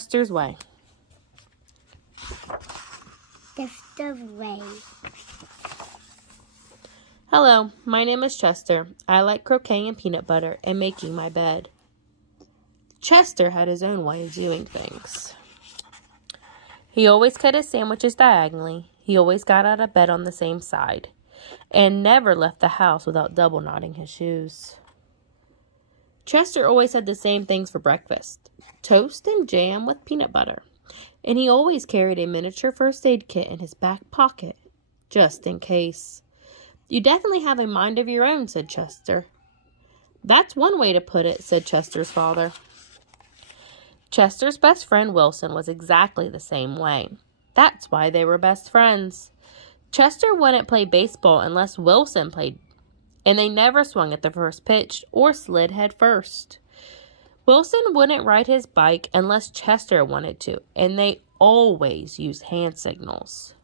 Chester's Way. Chester's Way. Hello, my name is Chester. I like croquet and peanut butter and making my bed. Chester had his own way of doing things. He always cut his sandwiches diagonally. He always got out of bed on the same side, and never left the house without double knotting his shoes. Chester always had the same things for breakfast: toast and jam with peanut butter. And he always carried a miniature first aid kit in his back pocket, just in case. You definitely have a mind of your own, said Chester. That's one way to put it, said Chester's father. Chester's best friend Wilson was exactly the same way. That's why they were best friends. Chester wouldn't play baseball unless Wilson played, and they never swung at the first pitch or slid head first. Wilson wouldn't ride his bike unless Chester wanted to, and they always used hand signals.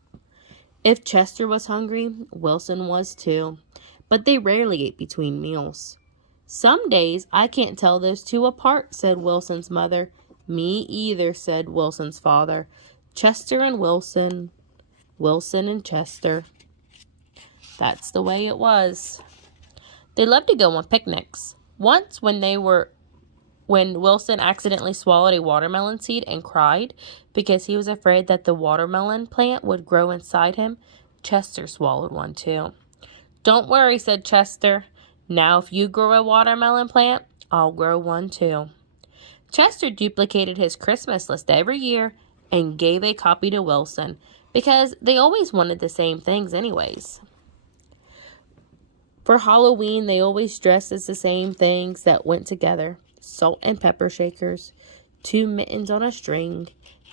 If Chester was hungry, Wilson was too, but they rarely ate between meals. Some days I can't tell those two apart, said Wilson's mother. Me either, said Wilson's father. Chester and Wilson, Wilson and Chester. That's the way it was. They loved to go on picnics. Once when Wilson accidentally swallowed a watermelon seed and cried because he was afraid that the watermelon plant would grow inside him, Chester swallowed one too. Don't worry, said Chester. Now if you grow a watermelon plant, I'll grow one too. Chester duplicated his Christmas list every year and gave a copy to Wilson because they always wanted the same things anyways. For Halloween, they always dressed as the same things that went together: salt and pepper shakers, 2 mittens on a string,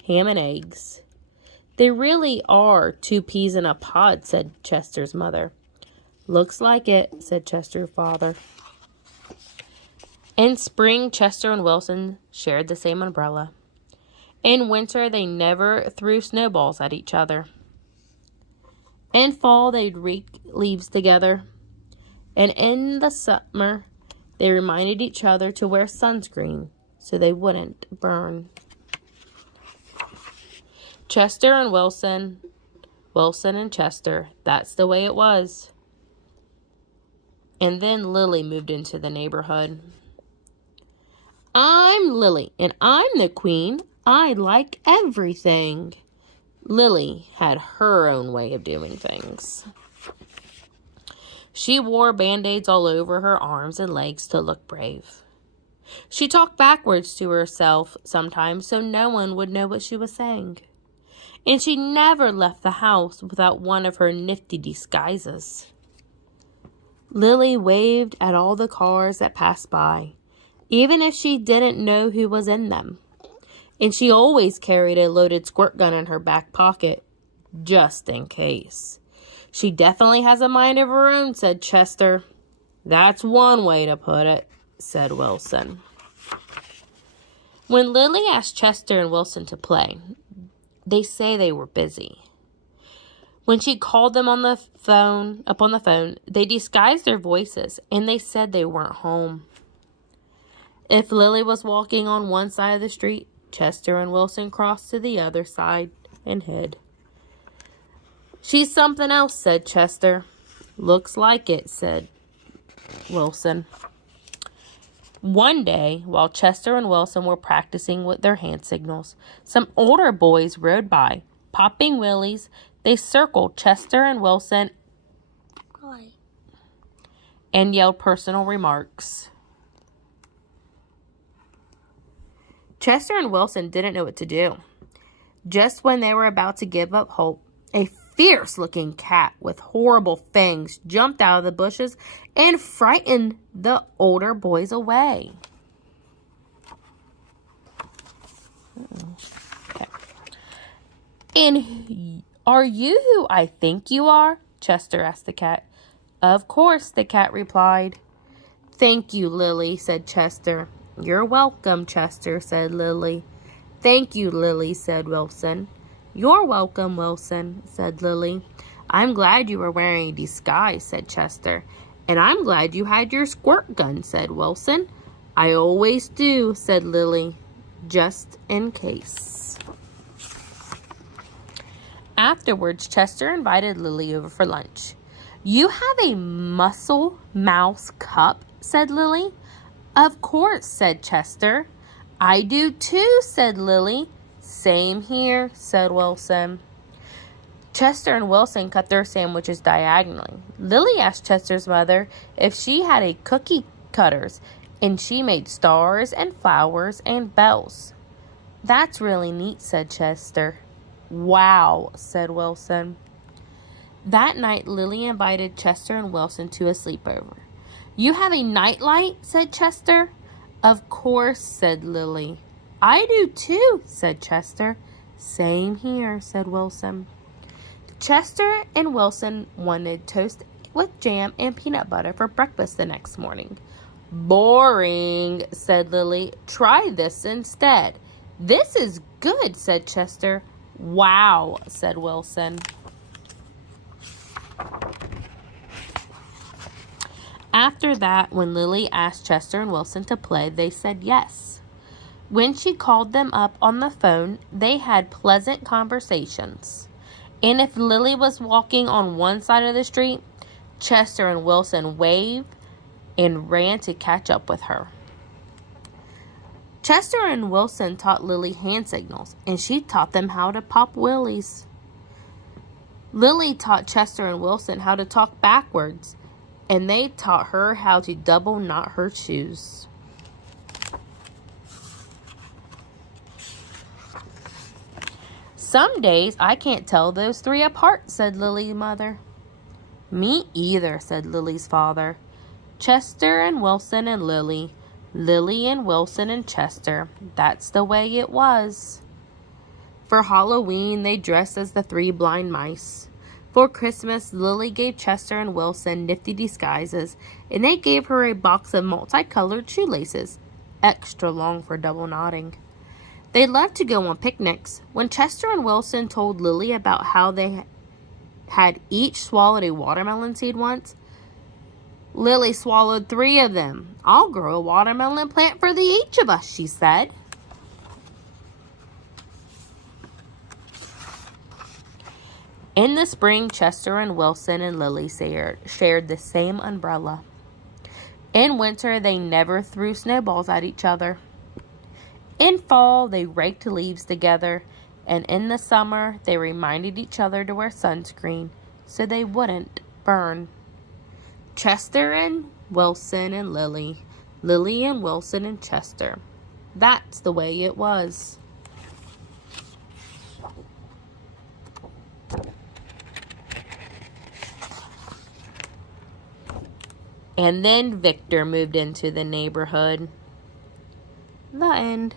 ham and eggs. They really are 2 peas in a pod, said Chester's mother. Looks like it, said Chester's father. In spring, Chester and Wilson shared the same umbrella. In winter, they never threw snowballs at each other. In fall, they'd rake leaves together. And in the summer, they reminded each other to wear sunscreen so they wouldn't burn. Chester and Wilson, Wilson and Chester, that's the way it was. And then Lily moved into the neighborhood. I'm Lily, and I'm the queen. I like everything. Lily had her own way of doing things. She wore band-aids all over her arms and legs to look brave. She talked backwards to herself sometimes so no one would know what she was saying. And she never left the house without one of her nifty disguises. Lily waved at all the cars that passed by, even if she didn't know who was in them. And she always carried a loaded squirt gun in her back pocket, just in case. She definitely has a mind of her own, said Chester. That's one way to put it, said Wilson. When Lily asked Chester and Wilson to play, they say they were busy. When she called them up on the phone, they disguised their voices, and they said they weren't home. If Lily was walking on one side of the street, Chester and Wilson crossed to the other side and hid. She's something else, said Chester. Looks like it, said Wilson. One day, while Chester and Wilson were practicing with their hand signals, some older boys rode by, popping wheelies. They circled Chester and Wilson and yelled personal remarks. Chester and Wilson didn't know what to do. Just when they were about to give up hope, a fierce-looking cat with horrible fangs jumped out of the bushes and frightened the older boys away. Okay. And are you who I think you are? Chester asked the cat. Of course, the cat replied. Thank you, Lily, said Chester. You're welcome, Chester, said Lily. Thank you, Lily, said Wilson. You're welcome, Wilson, said Lily. I'm glad you were wearing a disguise, said Chester. And I'm glad you had your squirt gun, said Wilson. I always do, said Lily. just in case. Afterwards, Chester invited Lily over for lunch. "You have a Muscle Mouse cup?" said Lily. "Of course," said Chester. "I do too," said Lily. "Same here," said Wilson. Chester and Wilson cut their sandwiches diagonally. Lily asked Chester's mother if she had a cookie cutters, and she made stars and flowers and bells. "That's really neat," said Chester. "Wow," said Wilson. That night, Lily invited Chester and Wilson to a sleepover. "You have a nightlight?" said Chester. "Of course," said Lily. "I do too," said Chester. "Same here," said Wilson. Chester and Wilson wanted toast with jam and peanut butter for breakfast the next morning. "Boring," said Lily. "Try this instead." "This is good," said Chester. "Wow," said Wilson. After that, when Lily asked Chester and Wilson to play, they said yes. When she called them up on the phone, they had pleasant conversations. And if Lily was walking on one side of the street, Chester and Wilson waved and ran to catch up with her. Chester and Wilson taught Lily hand signals, and she taught them how to pop willies. Lily taught Chester and Wilson how to talk backwards, and they taught her how to double knot her shoes. "Some days I can't tell those three apart," said Lily's mother. "Me either," said Lily's father. Chester and Wilson and Lily. Lily and Wilson and Chester. That's the way it was. For Halloween, they dressed as the three blind mice. For Christmas, Lily gave Chester and Wilson nifty disguises, and they gave her a box of multicolored shoelaces, extra long for double knotting. They loved to go on picnics. When Chester and Wilson told Lily about how they had each swallowed a watermelon seed once, Lily swallowed 3 of them. "I'll grow a watermelon plant for each of us," she said. In the spring, Chester and Wilson and Lily shared the same umbrella. In winter, they never threw snowballs at each other. In fall, they raked leaves together, and in the summer, they reminded each other to wear sunscreen so they wouldn't burn. Chester and Wilson and Lily. Lily and Wilson and Chester. That's the way it was. And then Victor moved into the neighborhood. The end.